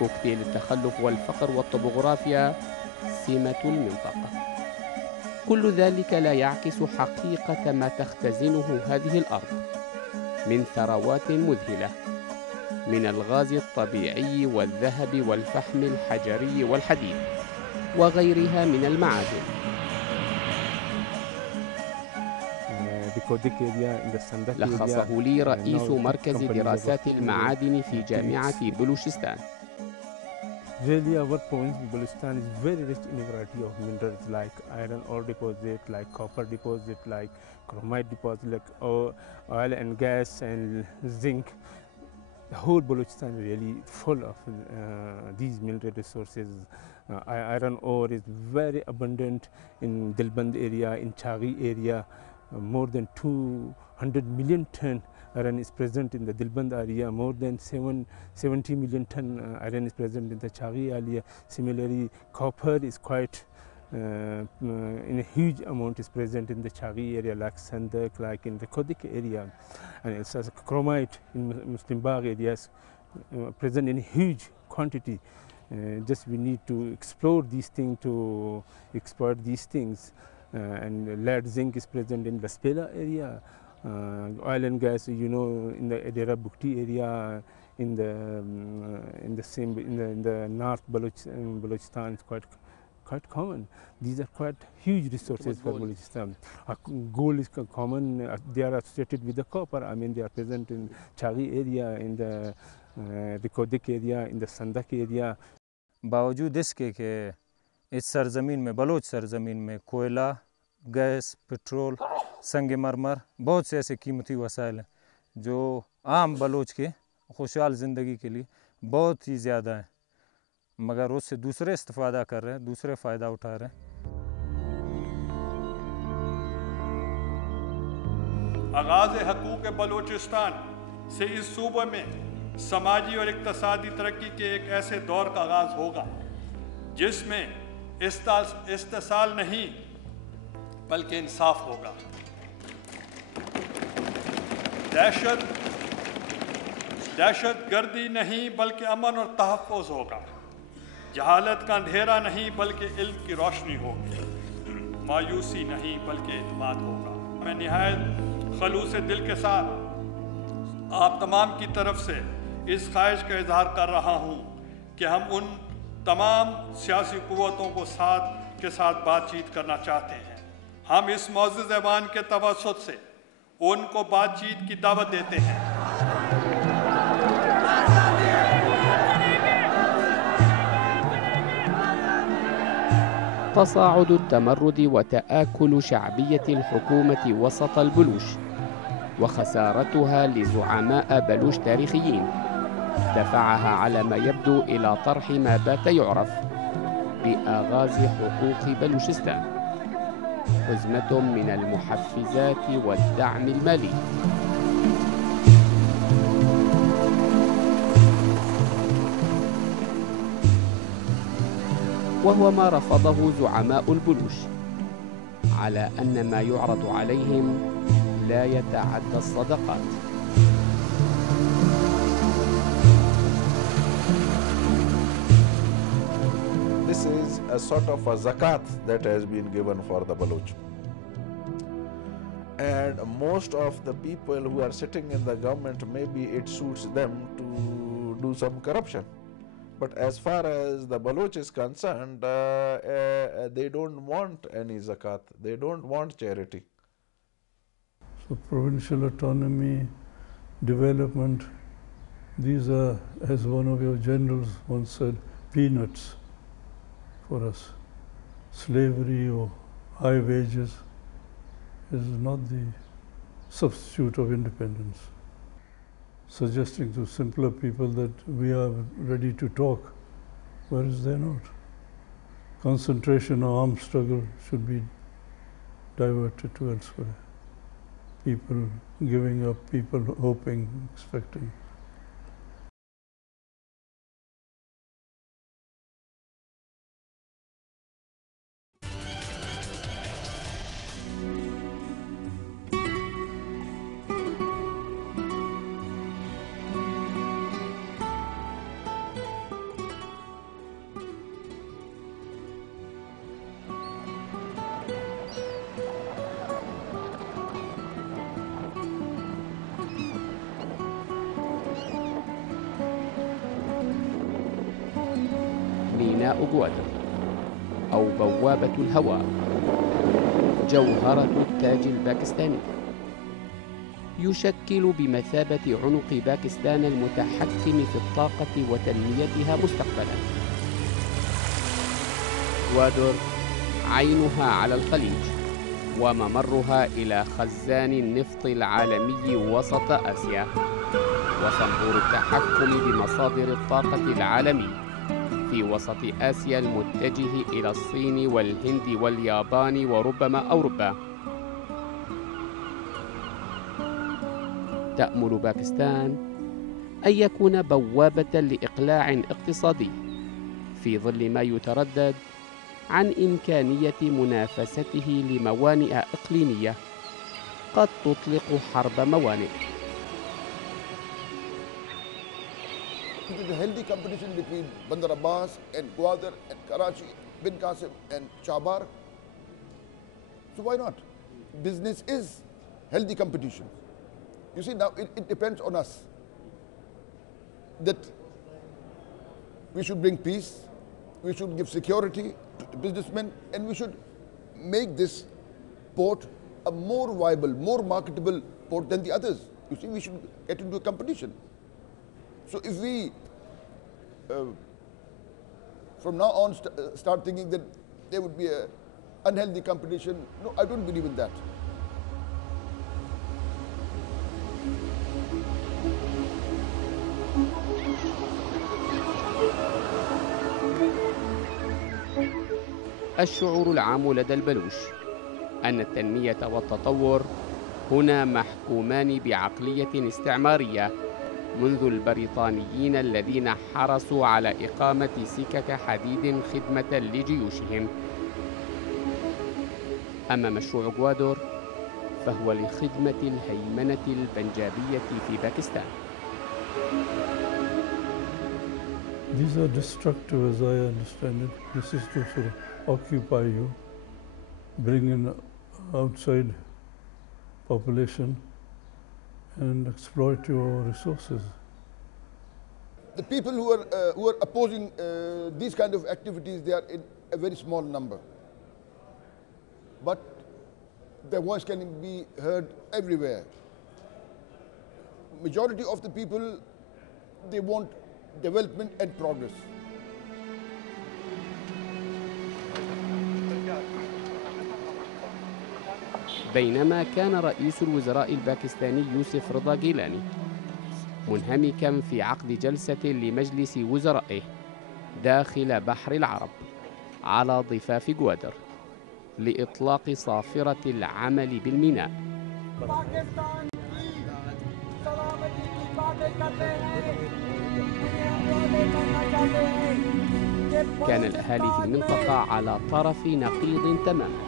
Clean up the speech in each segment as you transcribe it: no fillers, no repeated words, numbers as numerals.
كوكتيل التخلف والفقر والطبوغرافيا سمة المنطقة. كل ذلك لا يعكس حقيقة ما تختزنه هذه الأرض من ثروات مذهلة، من الغاز الطبيعي والذهب والفحم الحجري والحديد وغيرها من المعادن. لخصه لي رئيس مركز دراسات المعادن في جامعة بلوشستان. Really, our province Balochistan is very rich in a variety of minerals like iron ore deposit, like copper deposit, like chromite deposit, like oil and gas and zinc. The whole Balochistan is really full of these mineral resources. Iron ore is very abundant in Dilband area, in Chaghi area. More than 200 million ton iron is present in the Dilband area. More than 70 million ton iron is present in the Chaghi area. Similarly, copper is quite in a huge amount is present in the Chaghi area, like Sandak, like in the Kodik area. And it's as chromite in Muslim Bagh areas present in huge quantity. Just we need to explore these things, to exploit these things. And lead zinc is present in Laspela area. Oil and gas, you know, in the Adera Bukti area, in the North Balochistan is quite common. These are quite huge resources for Balochistan. Gold is common. They are associated with the copper. I mean, they are present in Chaghi area, in the Kodik area, in the Sandak area. बावजूद इसके कि इस सरज़मीन में, Bloch सरज़मीन में कोयला, gas, petrol, संग मरमर, बहुत से ऐसे कीमती वसाइल हैं जो आम बलोच के खुशहाल ज़िंदगी के लिए बहुत ही ज़्यादा हैं, मगर उससे दूसरे इस्तेफ़ादा कर रहे हैं, दूसरे फ़ायदा उठा रहे हैं। आगाज़ हकूक़ बलोचिस्तान से इस सूबे में समाजी और इक़्तिसादी तरक्की के एक ऐसे दौर का आगाज़ होगा जिसमें इस्तेसाल नहीं बल्कि इंसाफ होगा। दहशत गर्दी नहीं बल्कि अमन और तहफ़्फ़ुज़ होगा। जहालत का अंधेरा नहीं बल्कि इल्म की रोशनी होगी। मायूसी नहीं बल्कि एतमाद होगा। मैं निहायत खलूस दिल के साथ आप तमाम की तरफ से इस ख्वाहिश का इजहार कर रहा हूँ कि हम उन तमाम सियासी क़ुव्वतों को के साथ बातचीत करना चाहते हैं। हम इस मौजूद ज़बान के तवस्सुत से उनको बातचीत की दावत देते हैं। تصاعد التمرد وتآكل شعبية الحكومة وسط البلوش وخسارتها لزعماء بلوش تاريخيين دفعها على ما يبدو إلى طرح ما بات يعرف بآغاز حقوق بلوشستان، حزمة من المحفزات والدعم المالي. وهو ما رفضه زعماء البلوش على أن ما يعرض عليهم لا يتعدى الصدقات. This is a sort of a zakat that has been given for the Baloch. And most of the people who are sitting in the government, maybe it suits them to do some corruption. But as far as the Baloch is concerned, they don't want any zakat, they don't want charity. So provincial autonomy, development, these are, as one of your generals once said, peanuts for us. Slavery or high wages is not the substitute of independence. Suggesting to simpler people that we are ready to talk, whereas they're not. Concentration or armed struggle should be diverted to elsewhere. People giving up, people hoping, expecting. ميناء غوادر أو بوابة الهواء، جوهرة التاج الباكستاني، يشكل بمثابة عنق باكستان المتحكم في الطاقة وتنميتها مستقبلا. غوادر عينها على الخليج وممرها إلى خزان النفط العالمي وسط آسيا، وصنبور التحكم بمصادر الطاقة العالمي في وسط آسيا المتجه إلى الصين والهند واليابان وربما أوروبا. تأمل باكستان أن يكون بوابة لإقلاع اقتصادي في ظل ما يتردد عن إمكانية منافسته لموانئ إقليمية قد تطلق حرب موانئ. It is a healthy competition between Bandar Abbas and Gwadar and Karachi, Bin Qasim and Chabar. So why not? Business is healthy competition. You see, now it depends on us that we should bring peace, we should give security to businessmen, and we should make this port a more viable, more marketable port than the others. You see, we should get into a competition. So if we, from now on, start thinking that there would be an unhealthy competition, no, I don't believe in that. الشعور العام لدى البلوش أن التنمية والتطور هنا محكومان بعقلية استعمارية منذ البريطانيين الذين حرصوا على إقامة سكك حديد خدمة لجيوشهم. أما مشروع غوادر فهو لخدمة الهيمنة البنجابية في باكستان. These are destructive as I understand it. This is to sort of occupy you, bring in outside population and exploit your resources. The people who are opposing these kind of activities, they are in a very small number. But their voice can be heard everywhere. Majority of the people, they want development and progress. بينما كان رئيس الوزراء الباكستاني يوسف رضا جيلاني منهمكا في عقد جلسة لمجلس وزرائه داخل بحر العرب على ضفاف غوادر لإطلاق صافرة العمل بالميناء. كان الأهالي في المنطقة على طرف نقيض تماما.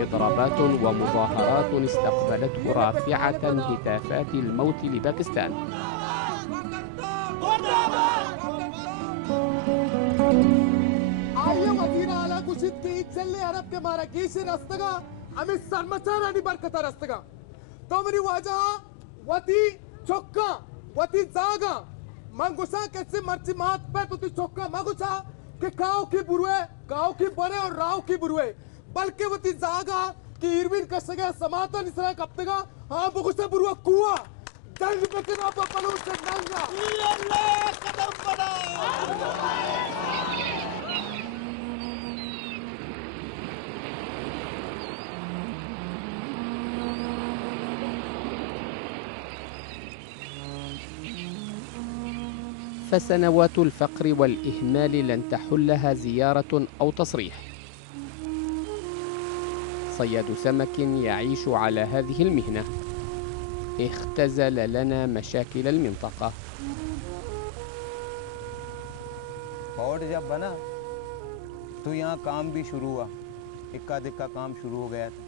إضرابات ومظاهرات استقبلته رافعة هتافات الموت لباكستان. बल्कि वो जागा कि Irwin का सगळ्या समाधान इसरा कप्तगा हाँ बघुसा बुरवा कुवा जंग बकना बपलू से नंगा अल्लाह कदम बड़ा فسنوات الفقر والإهمال لن تحلها زيارة أو تصريح. صياد سمك يعيش على هذه المهنة اختزل لنا مشاكل المنطقة. पोर्ट जब बना तो यहाँ काम भी शुरू हुआ, इक्का दिक्का काम शुरू हो गया था।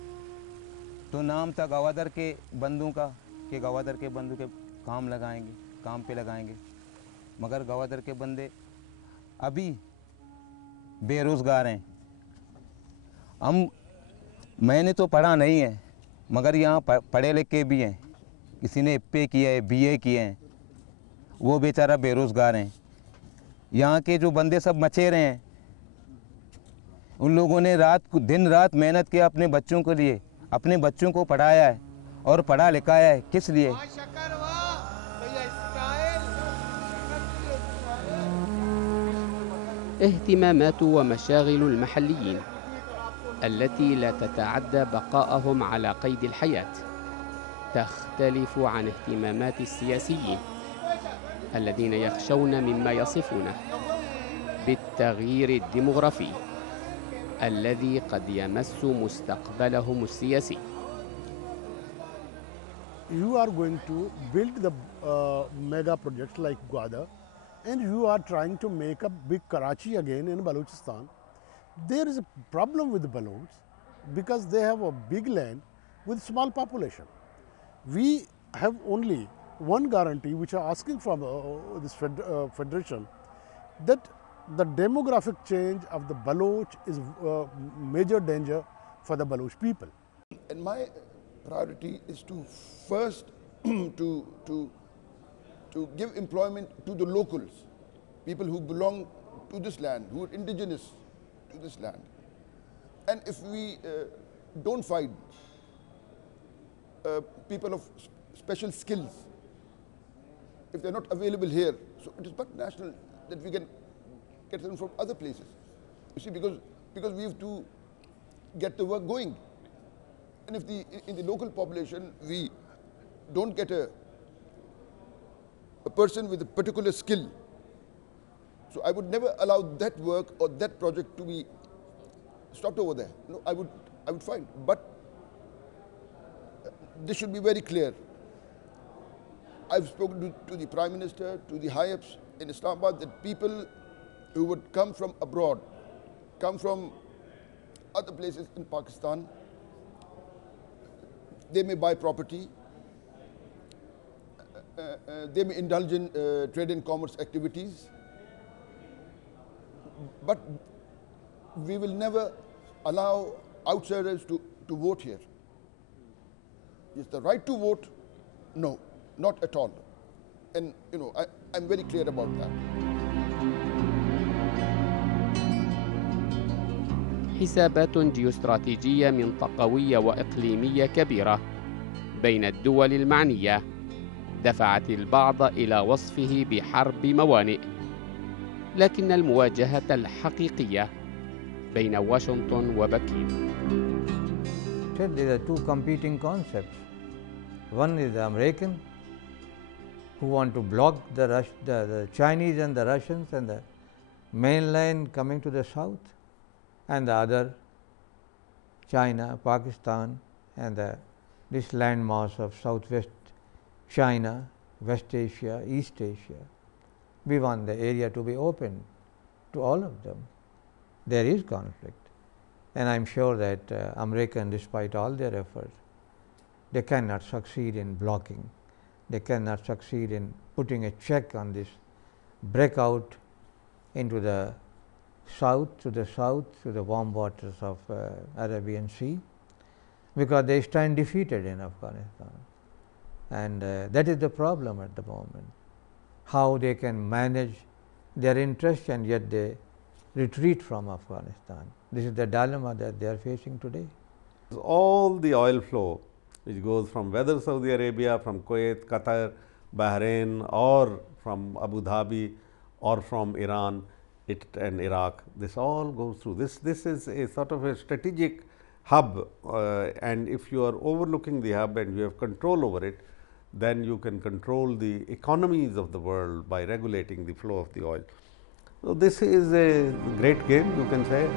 तो नाम था गवादर के बंदों का कि गवादर के बंदों के काम पे लगाएंगे, मगर गवादर के बंदे अभी बेरोज़गार हैं। मैंने तो पढ़ा नहीं है, मगर यहाँ पढ़े लिखे भी हैं। किसी ने एफए किया है, बीए किए हैं, वो बेचारा बेरोज़गार हैं। यहाँ के जो बंदे सब मचेरे हैं, उन लोगों ने दिन रात मेहनत किया अपने बच्चों के लिए, अपने बच्चों को पढ़ाया है और पढ़ा लिखाया है। किस लिए? اهتمامات ومشاغل المحليين التي لا تتعدى بقاءهم على قيد الحياة تختلف عن اهتمامات السياسيين الذين يخشون مما يصفونه بالتغيير الديمغرافي الذي قد يمس مستقبلهم السياسي. You are going to build the mega projects like Gwadar, and you are trying to make a big Karachi again in Balochistan. There is a problem with the Baloch because they have a big land with small population. We have only one guarantee which are asking from this federation, that the demographic change of the Baloch is major danger for the Baloch people. And my priority is to first to give employment to the locals, people who belong to this land, who are indigenous to this land. And if we don't find people of special skills, if they're not available here, so it is but national that we can get them from other places. You see, because we have to get the work going. And if in the local population we don't get a person with a particular skill, so I would never allow that work or that project to be stopped over there. No, I would find. But this should be very clear. I've spoken to the Prime Minister, to the high-ups in Islamabad, that people who would come from abroad, come from other places in Pakistan, they may buy property, they may indulge in trade and commerce activities, but we will never allow outsiders to vote here. Is the right to vote? No, not at all. And you know, I'm very clear about that. حسابات جيوستراتيجية منطقوية وإقليمية كبيرة بين الدول المعنية دفعت البعض إلى وصفه بحرب موانئ، لكن المواجهة الحقيقية بين واشنطن وبكين. There are two competing concepts. One is the American, who want to block the Chinese and the Russians and the mainland coming to the south, and the other China, Pakistan, and this landmass of southwest China, West Asia, East Asia. We want the area to be open to all of them. There is conflict, and I am sure that Americans, despite all their efforts, they cannot succeed in blocking. They cannot succeed in putting a check on this breakout into the south, to the warm waters of Arabian Sea, because they stand defeated in Afghanistan. And that is the problem at the moment, how they can manage their interests and yet they retreat from Afghanistan. This is the dilemma that they are facing today. All the oil flow which goes from whether Saudi Arabia, from Kuwait, Qatar, Bahrain, or from Abu Dhabi, or from Iran and Iraq, this all goes through. This is a sort of a strategic hub, and if you are overlooking the hub and you have control over it, then you can control the economies of the world by regulating the flow of the oil. So, this is a great game, you can say.